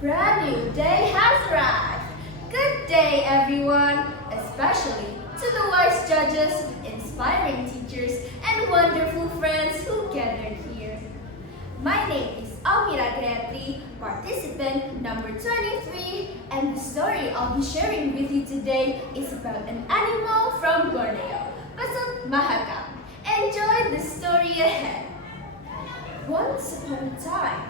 brand new day has arrived. Good day, everyone, especially to the wise judges, inspiring teachers, and wonderful friends who gathered here. My name is Almira, Gayatri, participant number 23, and the story I'll be sharing with you today is about an animal from Borneo, Pasut Mahakam. Enjoy the story ahead. Once upon a time,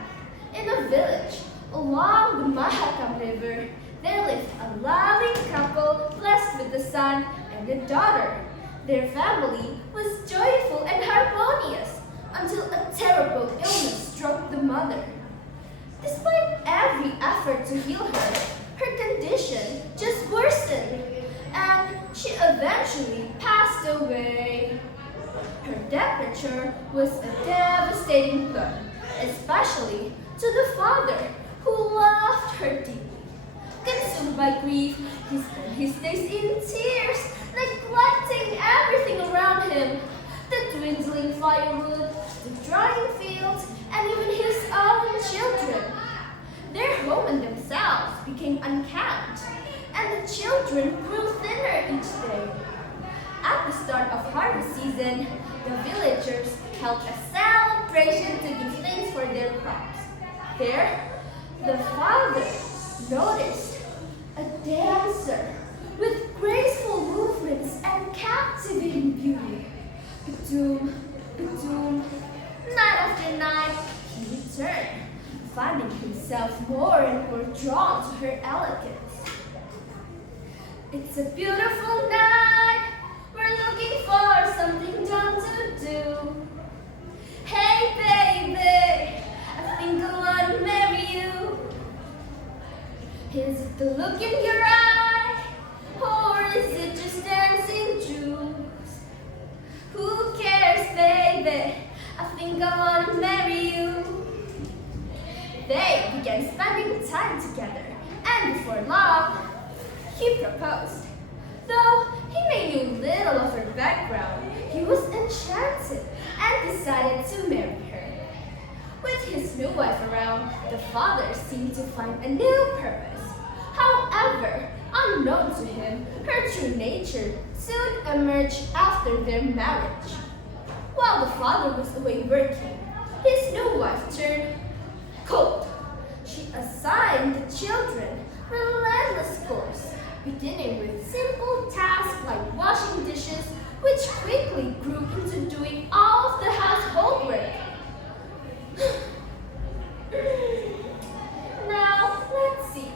in a village along the Mahakam River, there lived a loving couple blessed with a son and a daughter. Their family was joyful and harmonious until a terrible illness struck the mother. Despite every effort to heal her, her condition just worsened and she eventually passed away. Her death picture was a devastating blow, especially to the father who loved her deeply. Consumed by grief, he spent his days in tears, neglecting everything around him. The dwindling firewood, the drying fields, and even his own children. Their home and themselves became unkempt, and the children grew thinner each day. At the start of harvest season, the villagers held a celebration to give thanks for their crops. There, the father noticed a dancer with graceful movements and captivating beauty. Batum, Batum, night after night, he returned, finding himself more and more drawn to her elegance. It's a beautiful night. We're looking for something dumb to do. Hey baby, I think I wanna marry you. Is it the look in your eye, or is it just dancing jewels? Who cares, baby? I think I wanna marry you. They began spending time together, and before long, he proposed. Though he may knew little of her background, he was enchanted and decided to marry her. With his new wife around, the father seemed to find a new purpose. However, unknown to him, her true nature soon emerged after their marriage. While the father was away working, his new wife turned cold. She assigned the children relentless chores, beginning with simple tasks like washing dishes, which quickly grew into doing all of the household work. Now, let's see.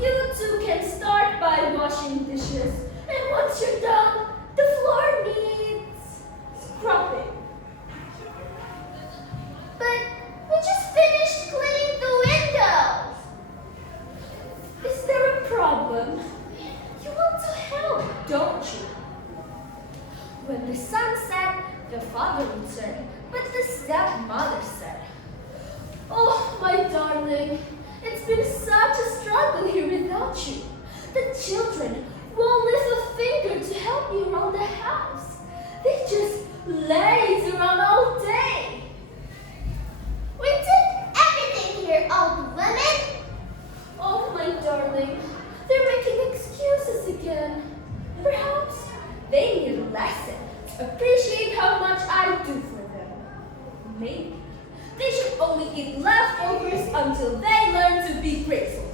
You two can start by washing dishes, and once you're done, the floor needs scrubbing. But we just finished cleaning the windows. Is there a problem? You want to help, don't you? When the sun set, the father returned, but the stepmother said, "Oh, my darling, it's been such a struggle here without you. The children won't lift a finger to help you around the house. They just laze around all day." We did everything here, old woman. "Oh, my darling, they're making excuses again. Perhaps they need a lesson to appreciate how much I do for them. Maybe they should only eat leftovers until they learn to be grateful."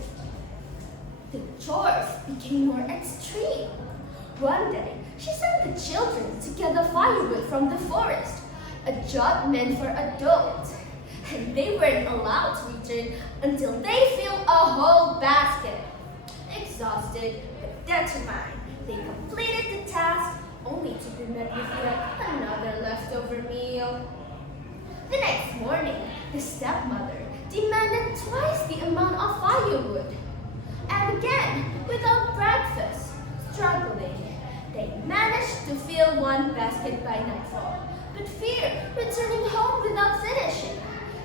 The chores became more extreme. One day, she sent the children to gather firewood from the forest, a job meant for adults, and they weren't allowed to return until they filled a whole basket. Exhausted but determined, they completed the task only to be met with yet another leftover meal. The next morning, the stepmother demanded twice the amount of firewood. And again, without breakfast, struggling, they managed to fill one basket by nightfall, but feared returning home without finishing.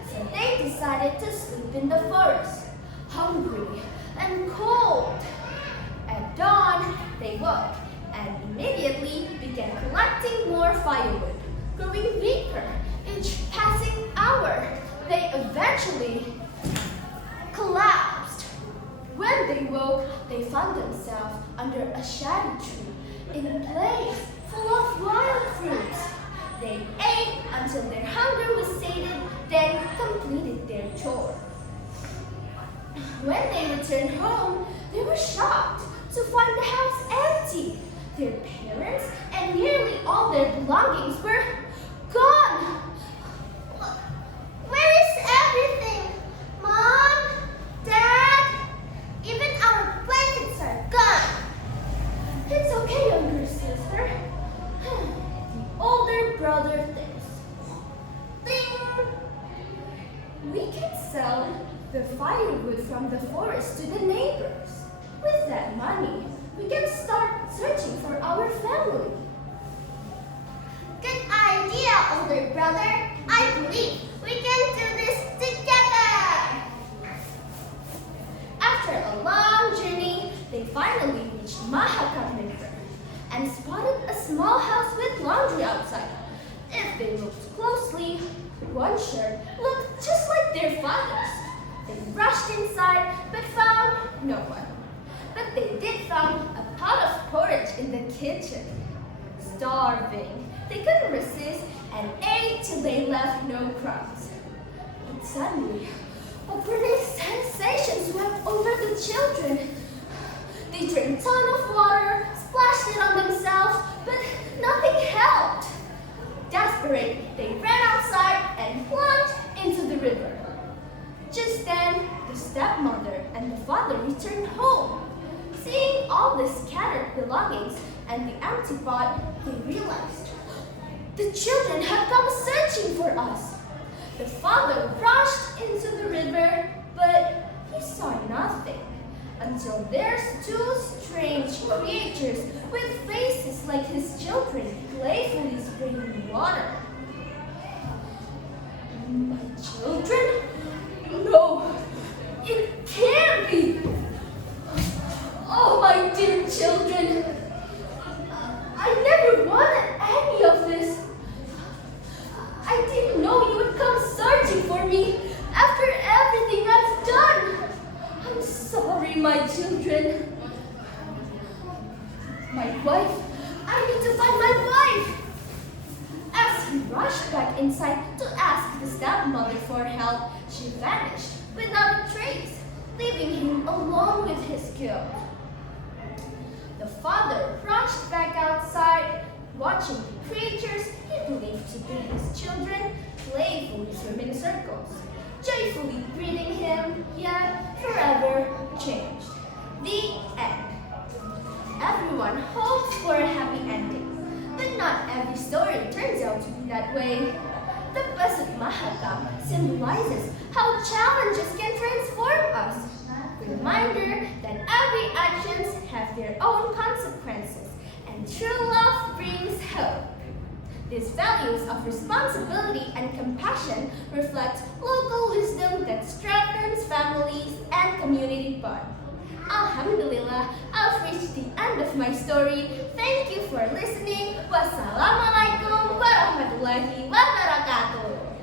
So they decided to sleep in the forest, hungry and cold. At dawn, they woke and immediately began collecting more firewood, growing weaker each passing hour. They eventually collapsed When they woke, they found themselves under a shady tree in a place full of wild fruits. They ate until their hunger was sated, then completed their chore. When they returned home, they were shocked to find the house empty. Their parents and nearly all their belongings were gone. Where is everything? Mom? Dad? Even our blankets are gone. It's okay, younger sister. The older brother thinks. Ding! We can sell the firewood from the forest to the neighbors. With that money, we can start searching for our family. Good idea, older brother. I believe we can do this together. After a long journey, they finally reached Mahakam River and spotted a small house with laundry outside. If they looked closely, one shirt looked just like their father's. They rushed inside but found no one. But they did find a pot of porridge in the kitchen. Starving, they couldn't resist and ate till they left no crumbs. But suddenly, a burning sensation swept over the children. They drank a ton of water, splashed it on themselves, but nothing helped. Desperate, they ran outside and plunged into the river. Just then, the stepmother and the father returned home. Seeing all the scattered belongings and the empty pot, they realized the children had come searching for us. The father rushed into the river, but he saw nothing until there's two strange creatures with faces like his children playfully spraying water. My children? No, it can't be. Oh, my dear children, I never wanted any of this. I didn't know you would come searching for me after everything I've done. I'm sorry, my children. My wife, I need to find my wife. As he rushed back inside to ask the stepmother for help, she vanished without a trace, leaving him alone with his guilt. The father rushed back outside, watching the creatures he believed to be his children playfully swim in circles, joyfully greeting him, yet forever changed. The end. Everyone hopes for a happy ending, but not every story turns out to be that way. The Basut Mahakam symbolizes how challenges can transform us. Reminder that every actions have their own consequences, and true love brings hope. These values of responsibility and compassion reflect local wisdom that strengthens families and community bond. Alhamdulillah, I've reached the end of my story. Thank you for listening. Wassalamualaikum warahmatullahi wabarakatuh.